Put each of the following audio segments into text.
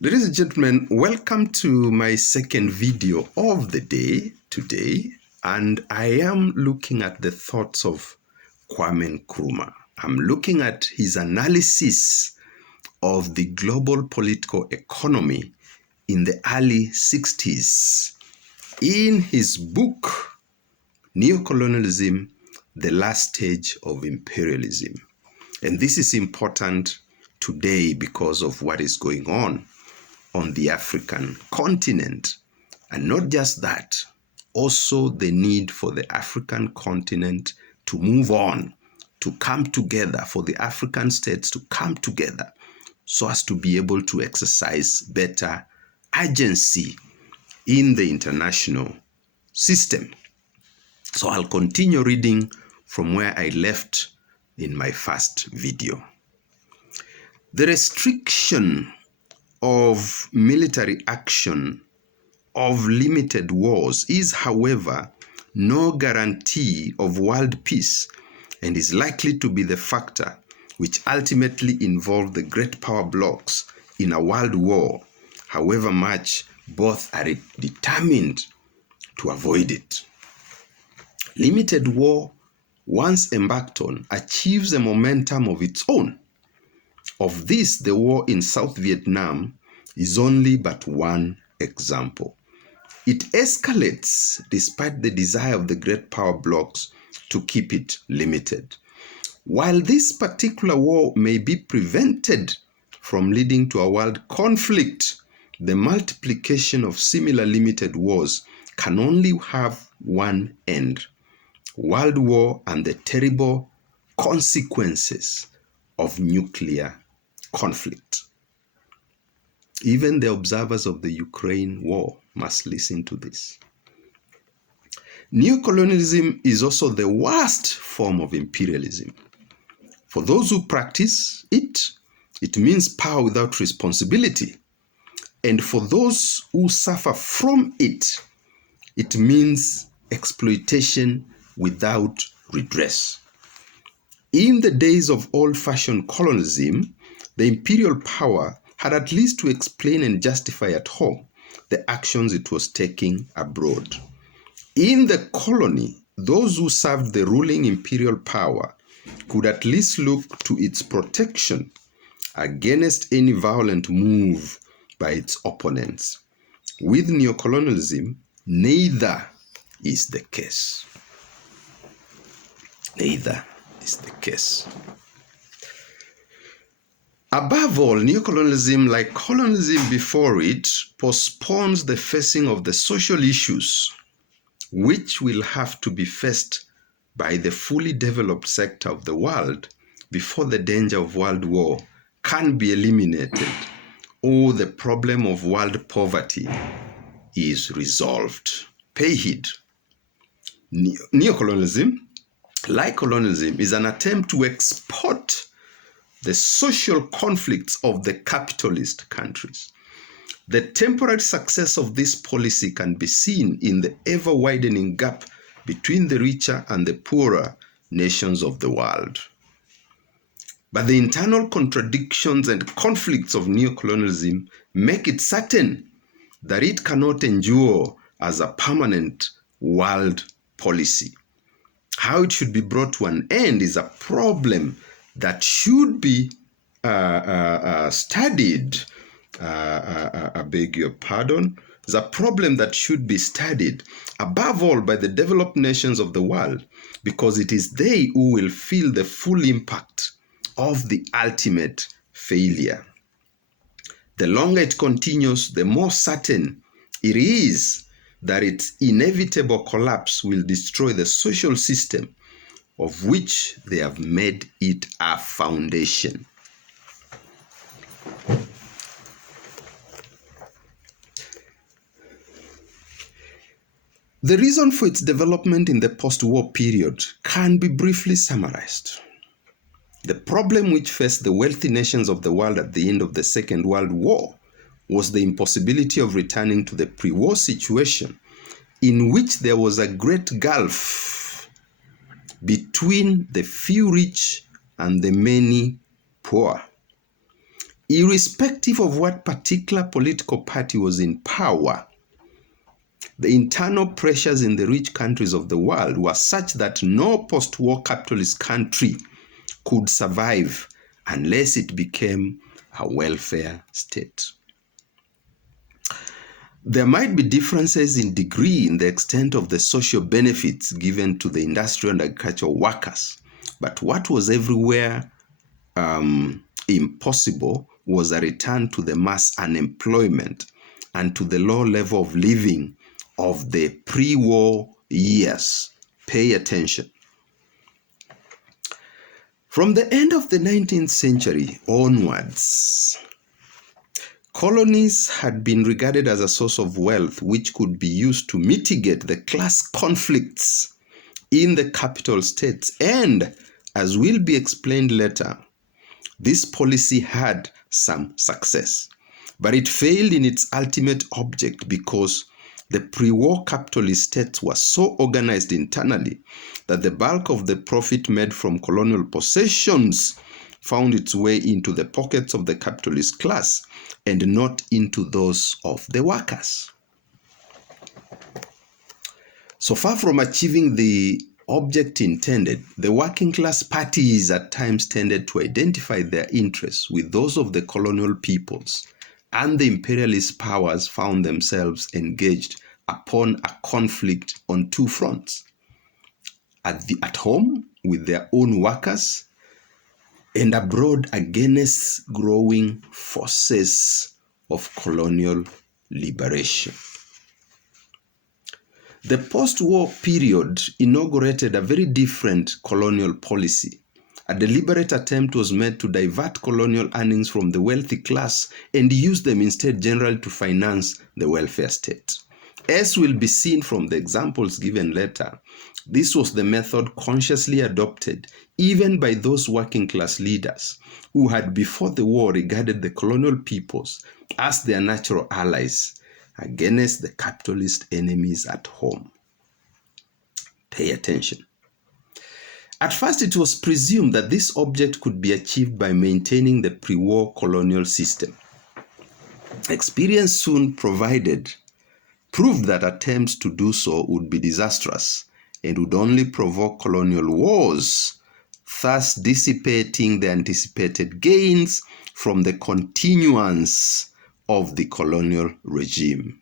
Ladies and gentlemen, welcome to my second video of the day today, and I am looking at the thoughts of Kwame Nkrumah. I'm looking at his analysis of the global political economy in the early 60s in his book, Neocolonialism, The Last Stage of Imperialism. And this is important today because of what is going on the African continent. And not just that, also the need for the African continent to move on, to come together, for the African states to come together so as to be able to exercise better agency in the international system. So I'll continue reading from where I left in my first video. The restriction of military action of limited wars is, however, no guarantee of world peace and is likely to be the factor which ultimately involved the great power blocs in a world war, however much both are determined to avoid it. Limited war, once embarked on, achieves a momentum of its own. Of this, the war in South Vietnam is only but one example. It escalates despite the desire of the great power blocs to keep it limited. While this particular war may be prevented from leading to a world conflict, the multiplication of similar limited wars can only have one end: world war and the terrible consequences of nuclear conflict. Even the observers of the Ukraine war must listen to this. Neocolonialism is also the worst form of imperialism. For those who practice it, it means power without responsibility. And for those who suffer from it, it means exploitation without redress. In the days of old-fashioned colonialism, the imperial power had at least to explain and justify at home the actions it was taking abroad. In the colony, those who served the ruling imperial power could at least look to its protection against any violent move by its opponents. With neocolonialism, neither is the case. Neither is the case. Above all, neocolonialism, like colonialism before it, postpones the facing of the social issues which will have to be faced by the fully developed sector of the world before the danger of world war can be eliminated or the problem of world poverty is resolved. Pay heed. Neocolonialism, like colonialism, is an attempt to export the social conflicts of the capitalist countries. The temporary success of this policy can be seen in the ever-widening gap between the richer and the poorer nations of the world. But the internal contradictions and conflicts of neocolonialism make it certain that it cannot endure as a permanent world policy. How it should be brought to an end is a problem that should be studied. I beg your pardon. It's a problem that should be studied, above all, by the developed nations of the world, because it is they who will feel the full impact of the ultimate failure. The longer it continues, the more certain it is that its inevitable collapse will destroy the social system of which they have made it a foundation. The reason for its development in the post-war period can be briefly summarized. The problem which faced the wealthy nations of the world at the end of the Second World War was the impossibility of returning to the pre-war situation in which there was a great gulf between the few rich and the many poor. irrespective of what particular political party was in power, the internal pressures in the rich countries of the world were such that no post-war capitalist country could survive unless it became a welfare state. There might be differences in degree in the extent of the social benefits given to the industrial and agricultural workers, but what was everywhere impossible was a return to the mass unemployment and to the low level of living of the pre-war years. Pay attention. From the end of the 19th century onwards, colonies had been regarded as a source of wealth which could be used to mitigate the class conflicts in the capital states. And, as will be explained later, this policy had some success. But it failed in its ultimate object because the pre-war capitalist states were so organized internally that the bulk of the profit made from colonial possessions found its way into the pockets of the capitalist class and not into those of the workers. So far from achieving the object intended, the working class parties at times tended to identify their interests with those of the colonial peoples, and the imperialist powers found themselves engaged upon a conflict on two fronts. At home with their own workers, and abroad against growing forces of colonial liberation. The post-war period inaugurated a very different colonial policy. A deliberate attempt was made to divert colonial earnings from the wealthy class and use them instead generally to finance the welfare state. As will be seen from the examples given later, this was the method consciously adopted even by those working class leaders who had before the war regarded the colonial peoples as their natural allies against the capitalist enemies at home. Pay attention. At first, it was presumed that this object could be achieved by maintaining the pre-war colonial system. Experience soon proved that attempts to do so would be disastrous and would only provoke colonial wars, thus dissipating the anticipated gains from the continuance of the colonial regime.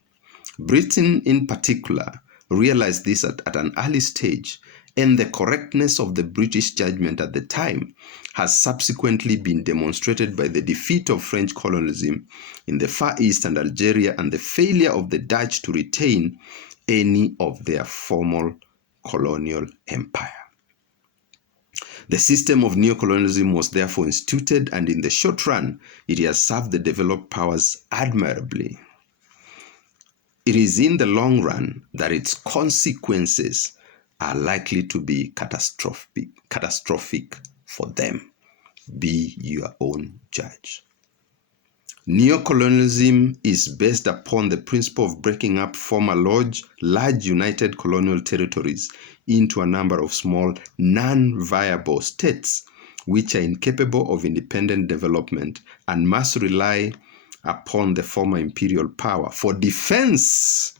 Britain, in particular, realized this at an early stage, and the correctness of the British judgment at the time has subsequently been demonstrated by the defeat of French colonialism in the Far East and Algeria and the failure of the Dutch to retain any of their former colonial empire. The system of neocolonialism was therefore instituted, and in the short run, it has served the developed powers admirably. It is in the long run that its consequences are likely to be catastrophic for them. Be your own judge. Neocolonialism is based upon the principle of breaking up former large united colonial territories into a number of small, non-viable states which are incapable of independent development and must rely upon the former imperial power for defense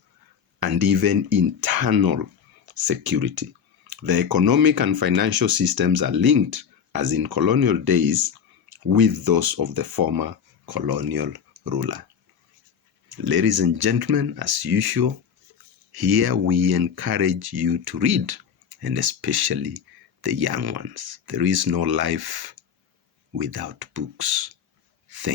and even internal security. The economic and financial systems are linked, as in colonial days, with those of the former colonial ruler. Ladies and gentlemen, as usual, here we encourage you to read, and especially the young ones. There is no life without books.